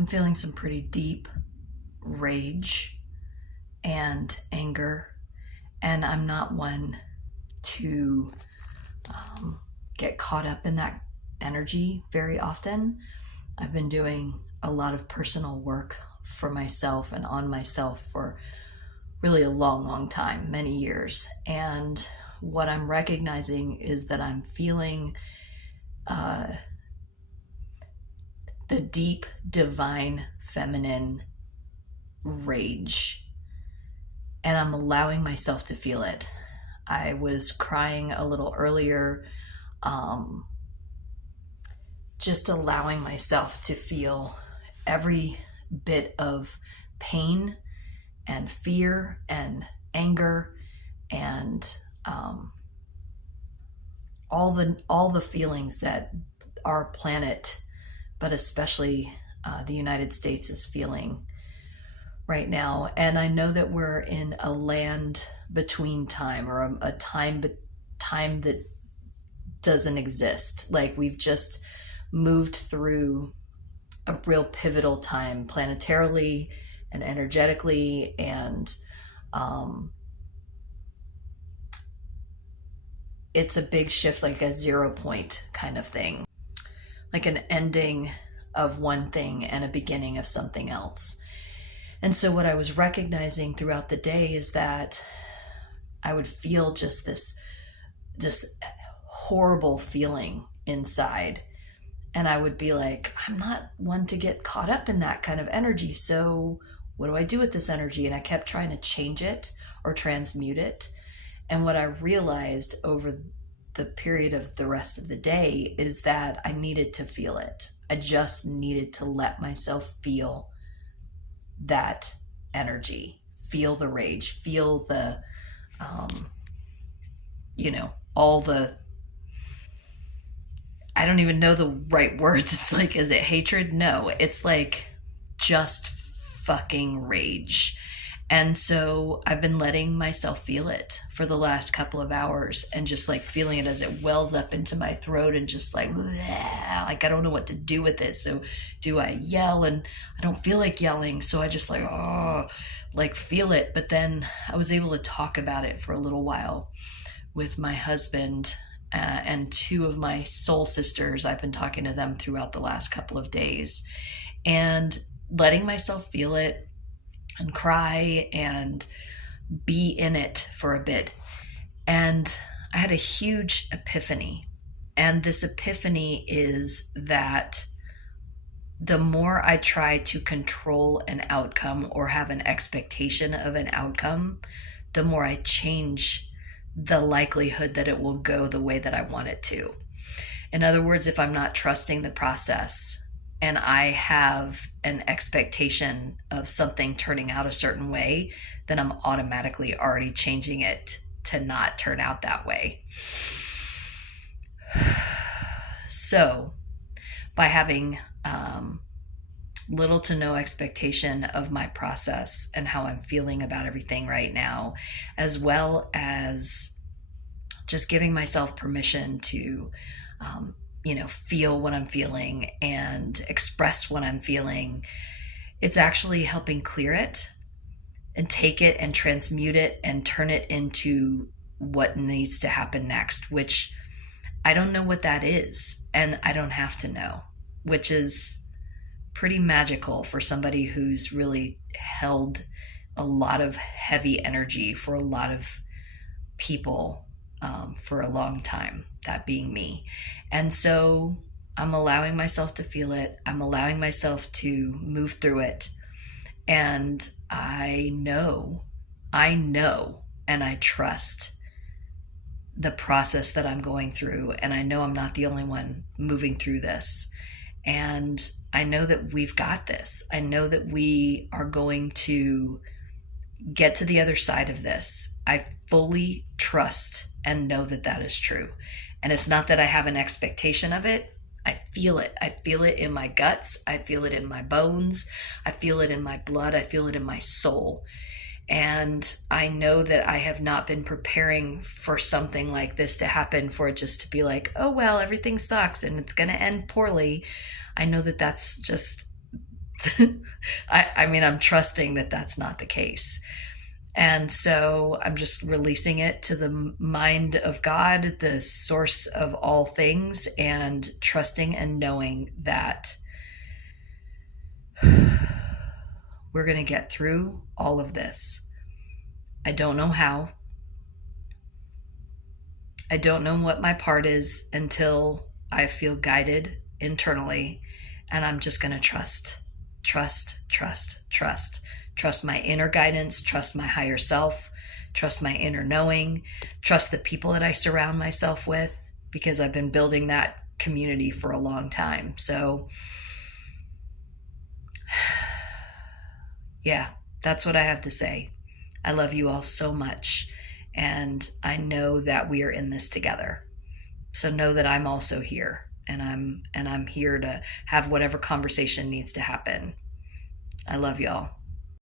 I'm feeling some pretty deep rage and anger, and I'm not one to get caught up in that energy very often. I've been doing a lot of personal work for myself and on myself for really a long, long time, many years. And what I'm recognizing is that I'm feeling uh, the deep, divine, feminine rage. And I'm allowing myself to feel it. I was crying a little earlier, um, just allowing myself to feel every bit of pain and fear and anger and all the feelings that our planet, but especially the United States, is feeling right now. And I know that we're in a land between time, or a time that doesn't exist. Like, we've just moved through a real pivotal time planetarily and energetically, and it's a big shift, like a 0 point kind of thing, like an ending of one thing and a beginning of something else. And so what I was recognizing throughout the day is that I would feel just horrible feeling inside. And I would be like, I'm not one to get caught up in that kind of energy. So what do I do with this energy? And I kept trying to change it or transmute it. And what I realized over the period of the rest of the day is that I needed to feel it. I just needed to let myself feel that energy, feel the rage, feel the, all the, I don't even know the right words. It's like, is it hatred? No, it's like just fucking rage. And so I've been letting myself feel it for the last couple of hours, and just like feeling it as it wells up into my throat, and just like I don't know what to do with it. So do I yell? And I don't feel like yelling. So I just feel it. But then I was able to talk about it for a little while with my husband and two of my soul sisters. I've been talking to them throughout the last couple of days, and letting myself feel it and cry and be in it for a bit. And I had a huge epiphany. And this epiphany is that the more I try to control an outcome or have an expectation of an outcome, the more I change the likelihood that it will go the way that I want it to. In other words, if I'm not trusting the process and I have an expectation of something turning out a certain way, then I'm automatically already changing it to not turn out that way. So by having little to no expectation of my process and how I'm feeling about everything right now, as well as just giving myself permission to feel what I'm feeling and express what I'm feeling, it's actually helping clear it and take it and transmute it and turn it into what needs to happen next, which I don't know what that is, and I don't have to know, which is pretty magical for somebody who's really held a lot of heavy energy for a lot of people for a long time, that being me. And so I'm allowing myself to feel it. I'm allowing myself to move through it. And I know, and I trust the process that I'm going through. And I know I'm not the only one moving through this. And I know that we've got this. I know that we are going to get to the other side of this. I fully trust and know that that is true. And it's not that I have an expectation of it. I feel it. I feel it in my guts. I feel it in my bones. I feel it in my blood. I feel it in my soul. And I know that I have not been preparing for something like this to happen, for it just to be like, oh, well, everything sucks and it's going to end poorly. I know that that's just I mean, I'm trusting that that's not the case. And so I'm just releasing it to the mind of God, the source of all things, and trusting and knowing that we're going to get through all of this. I don't know how. I don't know what my part is until I feel guided internally. And I'm just going to trust, trust, trust, trust. Trust my inner guidance, trust my higher self, trust my inner knowing, trust the people that I surround myself with, because I've been building that community for a long time. So, yeah, that's what I have to say. I love you all so much. And I know that we are in this together. So know that I'm also here, and I'm here to have whatever conversation needs to happen. I love y'all.